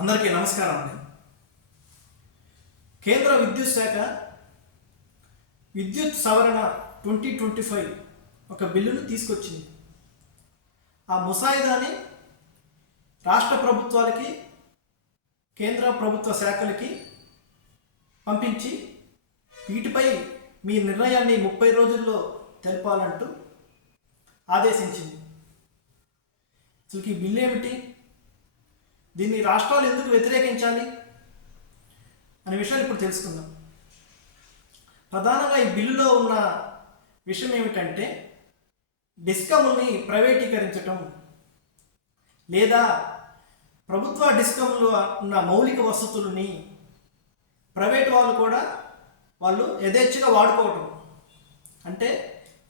అందరికీ నమస్కారం అండి. కేంద్ర విద్యుత్ శాఖ విద్యుత్ సవరణ ట్వంటీ ట్వంటీ ఫైవ్ ఒక బిల్లును తీసుకొచ్చింది. ఆ ముసాయిదాని రాష్ట్ర ప్రభుత్వాలకి కేంద్ర ప్రభుత్వ శాఖలకి పంపించి వీటిపై మీ నిర్ణయాన్ని ముప్పై రోజుల్లో తెలపాలంటూ ఆదేశించింది. అసలు ఈ బిల్లు ఏమిటి? దీన్ని రాష్ట్రాలు ఎందుకు వ్యతిరేకించాలి అనే విషయాలు ఇప్పుడు తెలుసుకుందాం. ప్రధానంగా ఈ బిల్లులో ఉన్న విషయం ఏమిటంటే డిస్కమ్ని ప్రైవేటీకరించటం లేదా ప్రభుత్వ డిస్కమ్లో ఉన్న మౌలిక వసతులని ప్రైవేట్ వాళ్ళు కూడా వాళ్ళు యథేచ్ఛగా వాడుకోవటం. అంటే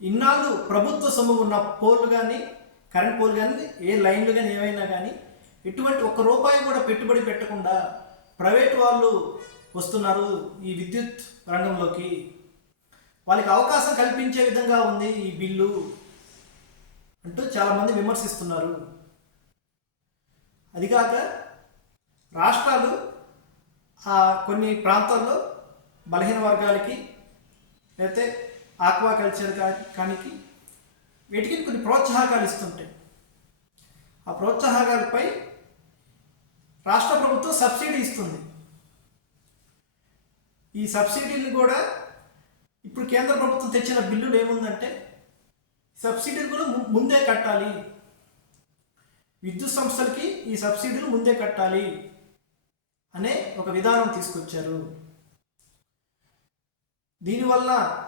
ఇన్నాళ్ళు ప్రభుత్వ సొమ్ము ఉన్న పోల్లు కానీ కరెంట్ పోల్ కానీ ఏ లైన్లు కానీ ఏమైనా కానీ ఎటువంటి ఒక్క రూపాయి కూడా పెట్టుబడి పెట్టకుండా ప్రైవేట్ వాళ్ళు వస్తున్నారు ఈ విద్యుత్ రంగంలోకి. వాళ్ళకి అవకాశం కల్పించే విధంగా ఉంది ఈ బిల్లు అంటూ చాలామంది విమర్శిస్తున్నారు. అదికాక రాష్ట్రాలు ఆ కొన్ని ప్రాంతాల్లో బలహీన వర్గాలకి లేకపోతే ఆక్వాకల్చర్ కానికి వీటికి కొన్ని ప్రోత్సాహకాలు ఇస్తుంటాయి. ఆ ప్రోత్సాహకాలపై రాష్ట్ర ప్రభుత్వం సబ్సిడీ ఇస్తుంది. ఈ సబ్సిడీని కూడా ఇప్పుడు కేంద్ర ప్రభుత్వం తెచ్చిన బిల్లులు ఏముందంటే సబ్సిడీలు కూడా ము- ముందే కట్టాలి. విద్యుత్ సంస్థలకి ఈ సబ్సిడీలు ముందే కట్టాలి అనే ఒక విధానం తీసుకొచ్చారు. దీనివల్ల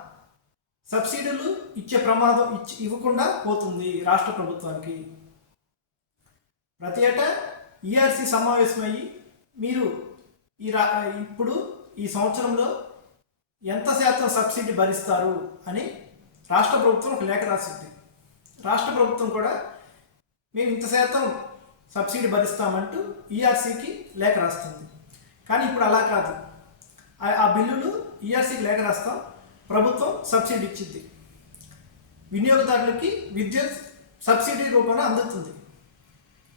సబ్సిడీలు ఇచ్చే ప్రమాదం ఇచ్చి ఇవ్వకుండా పోతుంది రాష్ట్ర ప్రభుత్వానికి. ప్రతి ఏటా ఈఆర్సీ సమావేశమయ్యి మీరు ఈ రా ఇప్పుడు ఈ సంవత్సరంలో ఎంత శాతం సబ్సిడీ భరిస్తారు అని రాష్ట్ర ప్రభుత్వం ఒక లేఖ రాసింది. రాష్ట్ర ప్రభుత్వం కూడా మేము ఇంత శాతం సబ్సిడీ భరిస్తామంటూ ఈఆర్సీకి లేఖ రాస్తుంది. కానీ ఇప్పుడు అలా కాదు. ఆ- ఆ బిల్లులు ఈఆర్సీకి లేఖ రాస్తాం. ప్రభుత్వం సబ్సిడీ ఇచ్చింది. వినియోగదారులకి విద్యుత్ సబ్సిడీ రూపంలో అందుతుంది.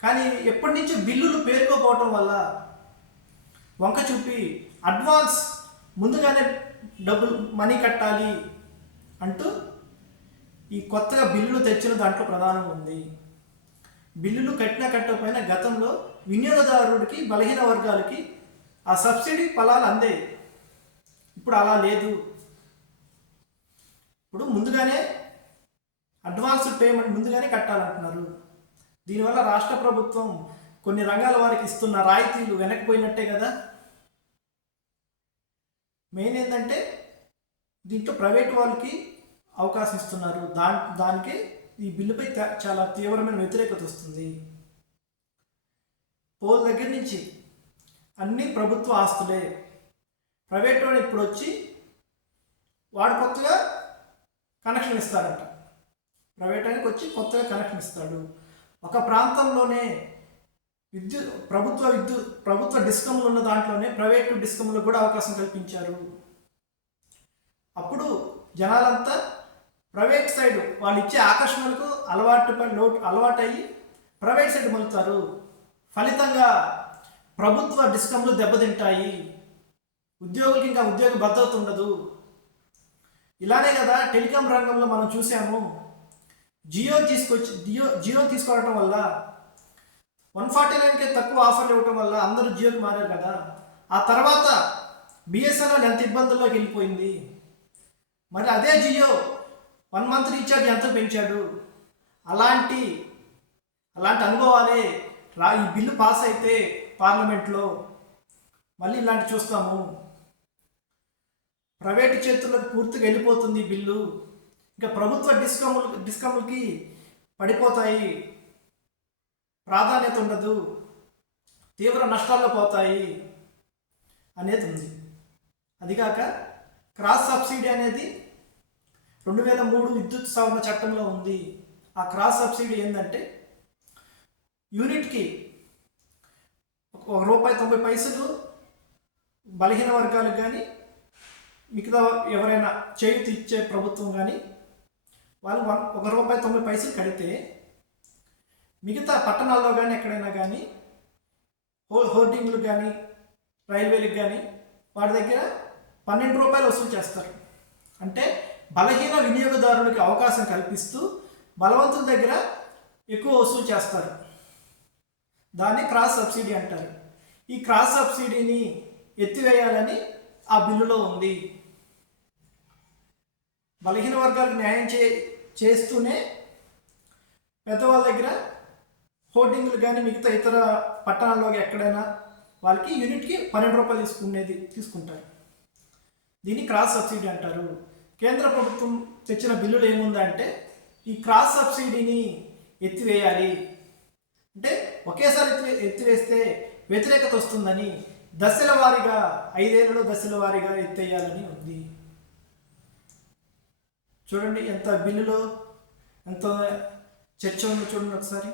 కానీ ఎప్పటి నుంచో బిల్లులు పేరుకోపోవటం వల్ల వంక చూపి అడ్వాన్స్ ముందుగానే డబ్బులు మనీ కట్టాలి అంటూ ఈ కొత్తగా బిల్లులు తెచ్చిన దాంట్లో ప్రధానం ఉంది. బిల్లులు కట్టినా కట్టకపోయినా గతంలో వినియోగదారుడికి బలహీన వర్గాలకి ఆ సబ్సిడీ ఫలాలు అందే. ఇప్పుడు అలా లేదు. ఇప్పుడు ముందుగానే అడ్వాన్స్ పేమెంట్ ముందుగానే కట్టాలంటున్నారు. దీనివల్ల రాష్ట్ర ప్రభుత్వం కొన్ని రంగాల వారికి ఇస్తున్న రాయితీలు వెనక్కిపోయినట్టే కదా? మెయిన్ ఏంటంటే దీంట్లో ప్రైవేట్ వాళ్ళకి అవకాశం ఇస్తున్నారు. దా దానికే ఈ బిల్లుపై చాలా తీవ్రమైన వ్యతిరేకత వస్తుంది. పోల్ దగ్గర నుంచి అన్ని ప్రభుత్వ ఆస్తులే ప్రైవేట్ వాడు ఇప్పుడు వచ్చి వాడు కొత్తగా కనెక్షన్ ఇస్తాడంట. ప్రైవేట్ వాడికి వచ్చి కొత్తగా కనెక్షన్ ఇస్తాడు. ఒక ప్రాంతంలోనే విద్యుత్ ప్రభుత్వ విద్యుత్ ప్రభుత్వ డిస్కమ్లు ఉన్న దాంట్లోనే ప్రైవేటు డిస్కమ్లకు కూడా అవకాశం కల్పించారు. అప్పుడు జనాలంతా ప్రైవేట్ సైడ్ వాళ్ళు ఇచ్చే ఆకర్షణలకు అలవాటు పడి లోటు అలవాటు అయ్యి ప్రైవేట్ సైడ్ మలుతారు. ఫలితంగా ప్రభుత్వ డిస్కమ్లు దెబ్బతింటాయి. ఉద్యోగులకి ఇంకా ఉద్యోగ భద్రత ఉండదు. ఇలానే కదా టెలికాం రంగంలో మనం చూసాము. జియో తీసుకొచ్చి జియో జియో తీసుకోవడం వల్ల వన్ ఫార్టీ నైన్కే తక్కువ ఆఫర్లు ఇవ్వటం వల్ల అందరూ జియోకి మారారు కదా. ఆ తర్వాత బిఎస్ఎన్ఎల్ ఎంత ఇబ్బందుల్లోకి వెళ్ళిపోయింది? మరి అదే జియో వన్ మంత్ రీఛార్జ్ ఎంత పెంచాడు? అలాంటి అలాంటి అనుభవాలే రా ఈ బిల్లు పాస్ అయితే పార్లమెంట్లో మళ్ళీ ఇలాంటి చూస్తాము. ప్రైవేట్ చేతుల్లోకి పూర్తిగా వెళ్ళిపోతుంది బిల్లు. ఇంకా ప్రభుత్వ డిస్కములు డిస్కములకి పడిపోతాయి. ప్రాధాన్యత ఉండదు. తీవ్ర నష్టాల్లో పోతాయి అనేది ఉంది. అదిగాక క్రాస్ సబ్సిడీ అనేది రెండు వేల మూడు విద్యుత్ సవరణ చట్టంలో ఉంది. ఆ క్రాస్ సబ్సిడీ ఏంటంటే యూనిట్కి ఒక రూపాయి తొంభై పైసలు బలహీన వర్గాలకు కానీ మిగతా ఎవరైనా చేయుతి ఇచ్చే ప్రభుత్వం కానీ వాళ్ళు వన్ ఒక రూపాయి తొంభై పైసలు కడితే మిగతా పట్టణాల్లో కానీ ఎక్కడైనా కానీ హో హోర్డింగ్లు కానీ రైల్వేలకు కానీ వాడి దగ్గర పన్నెండు రూపాయలు వసూలు చేస్తారు. అంటే బలహీన వినియోగదారునికి అవకాశం కల్పిస్తూ బలవంతుల దగ్గర ఎక్కువ వసూలు చేస్తారు. దాన్ని క్రాస్ సబ్సిడీ అంటారు. ఈ క్రాస్ సబ్సిడీని ఎత్తివేయాలని ఆ బిల్లులో ఉంది. బలహీన వర్గాలకు న్యాయం చే చేస్తూనే పెద్దవాళ్ళ దగ్గర హోర్డింగ్లు కానీ మిగతా ఇతర పట్టణాల్లో ఎక్కడైనా వాళ్ళకి యూనిట్కి పన్నెండు రూపాయలు తీసుకునేది తీసుకుంటారు. దీన్ని క్రాస్ సబ్సిడీ అంటారు. కేంద్ర ప్రభుత్వం తెచ్చిన బిల్లులు ఏముందంటే ఈ క్రాస్ సబ్సిడీని ఎత్తివేయాలి. అంటే ఒకేసారి ఎత్తి ఎత్తివేస్తే వ్యతిరేకత వస్తుందని దశల వారీగా ఐదేళ్ళలో దశల వారీగా ఎత్తేయాలని ఉంది. చూడండి ఎంత బిల్లులో ఎంత చర్చ ఉందో చూడండి ఒకసారి.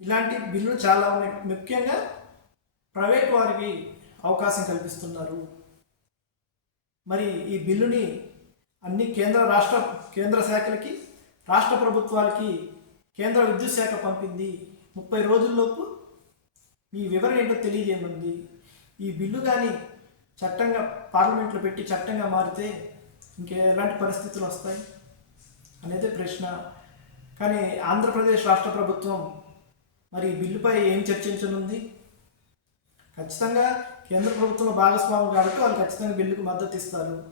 ఇలాంటి బిల్లులు చాలా ఉన్నాయి. ముఖ్యంగా ప్రైవేట్ వారికి అవకాశం కల్పిస్తున్నారు. మరి ఈ బిల్లుని అన్ని కేంద్ర రాష్ట్ర కేంద్ర శాఖలకి రాష్ట్ర ప్రభుత్వాలకి కేంద్ర విద్యుత్ శాఖ పంపింది. ముప్పై రోజుల్లోపు మీ వివరణ ఏంటో తెలియజేయమంది. ఈ బిల్లు కానీ చట్టంగా పార్లమెంట్లో పెట్టి చట్టంగా మారితే ఇంకే ఎలాంటి పరిస్థితులు వస్తాయి అనేది ప్రశ్న. కానీ ఆంధ్రప్రదేశ్ రాష్ట్ర ప్రభుత్వం మరి బిల్లుపై ఏం చర్చించనుంది? ఖచ్చితంగా కేంద్ర ప్రభుత్వం భాగస్వామి కాబట్టి వాళ్ళు ఖచ్చితంగా బిల్లుకు మద్దతు ఇస్తారు.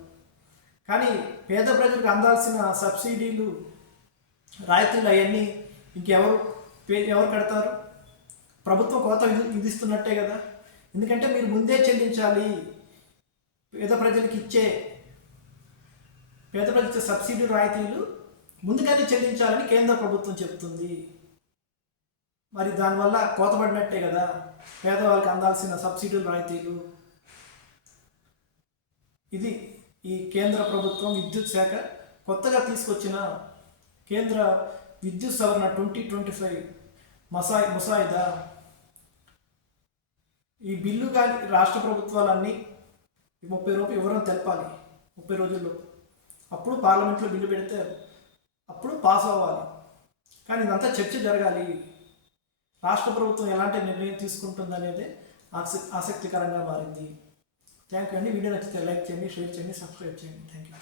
కానీ పేద ప్రజలకు అందాల్సిన సబ్సిడీలు రాయితీలు అవన్నీ ఇంకెవరు పే ఎవరు కడతారు? ప్రభుత్వం కోత విధిస్తున్నట్టే కదా. ఎందుకంటే మీరు ముందే చెల్లించాలి. పేద ప్రజలకు ఇచ్చే పేద ప్రజలకు సబ్సిడీ రాయితీలు ముందుగానే చెల్లించాలని కేంద్ర ప్రభుత్వం చెప్తుంది. మరి దానివల్ల కోతబడినట్టే కదా. పేదవాళ్ళకి అందాల్సిన సబ్సిడీలు రాయితీలు. ఇది ఈ కేంద్ర ప్రభుత్వం విద్యుత్ శాఖ కొత్తగా తీసుకొచ్చిన కేంద్ర విద్యుత్ సవరణ ట్వంటీ ట్వంటీ ఫైవ్ మసా ముసాయిదా. ఈ బిల్లు కానీ రాష్ట్ర ప్రభుత్వాలన్నీ ఈ ముప్పై రూపాయలు వివరం తెలపాలి. ముప్పై రోజుల్లో. అప్పుడు పార్లమెంట్లో బిల్లు పెడితే అప్పుడు పాస్ అవ్వాలి. కానీ ఇదంతా చర్చ జరగాలి. రాష్ట్ర ప్రభుత్వం ఎలాంటి నిర్ణయం తీసుకుంటుందనేది ఆసక్తికరంగా మారింది. థ్యాంక్ యూ అండి. వీడియో నచ్చితే లైక్ చేయండి షేర్ చేయండి సబ్స్క్రైబ్ చేయండి. Thank you.